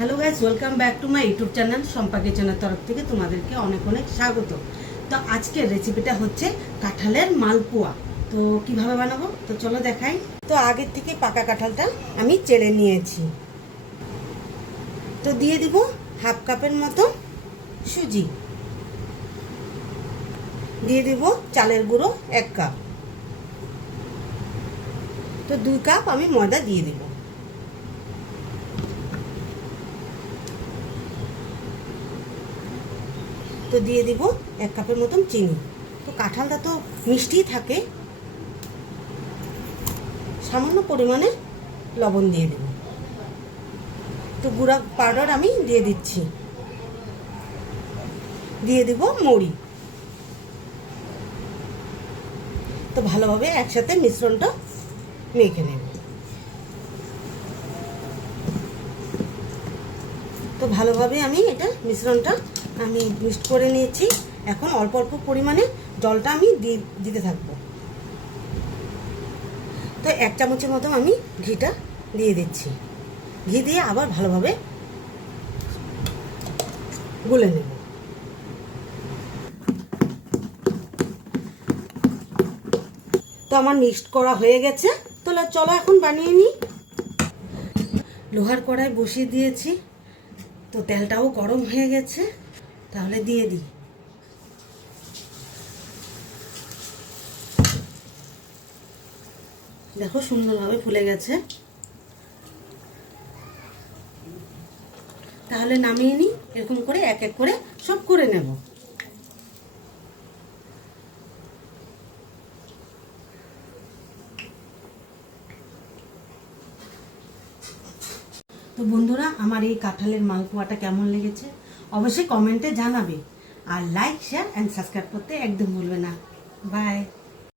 Hello guys, welcome back to my YouTube channel Shampa কিচেনের তরফ থেকে তোমাদেরকে অনেক অনেক স্বাগত। তো আজকের রেসিপিটা হচ্ছে কাঁঠালের মালপোয়া। তো কিভাবে বানাবো তো চলো দেখাই। তো আগের থেকে পাকা কাঁঠালটা আমি চেলে নিয়েছি। তো দিয়ে দিব হাফ কাপের মতো সুজি, দিয়ে দিব চালের গুঁড়ো 1 কাপ, তো 2 কাপ আমি ময়দা দিয়ে দিব। তো দিয়ে দিব 1 কাপের মতন চিনি। তো কাঁঠালটা তো মিষ্টিই থাকে, সামান্য পরিমাণে লবণ দিয়ে দেব। তো গুঁড়া পাউডার আমি দিয়ে দিচ্ছি, দিয়ে দিব মুড়ি। তো ভালোভাবে একসাথে মিশ্রণটা মেখে নেব। তো ভালোভাবে আমি এটা মিশ্রণটা আমি মিক্সড করে নিয়েছি। এখন অল্প অল্প পরিমাণে জলটা আমি দিতে থাকবো। তো 1 চামচের মতো আমি ঘিটা দিয়ে দিচ্ছি। ঘি দিয়ে আবার ভালোভাবে গুলে নেব। তো আমার মিক্সড করা হয়ে গেছে। তো চলো এখন বানিয়ে নিই। লোহার কড়াই বসিয়ে দিয়েছি। তো তেলটাও গরম হয়ে গেছে, তাহলে দিয়ে দিই। দেখো সুন্দরভাবে ফুলে গেছে। তাহলে নামিয়ে নিই। এরকম করে এক এক করে সব করে নেব। তো বন্ধুরা, আমার এই কাঁঠালের মালপোয়াটা কেমন লেগেছে অবশ্যই কমেন্টে জানাবে। আর লাইক, শেয়ার অ্যান্ড সাবস্ক্রাইব করতে একদম ভুলবে না। বাই।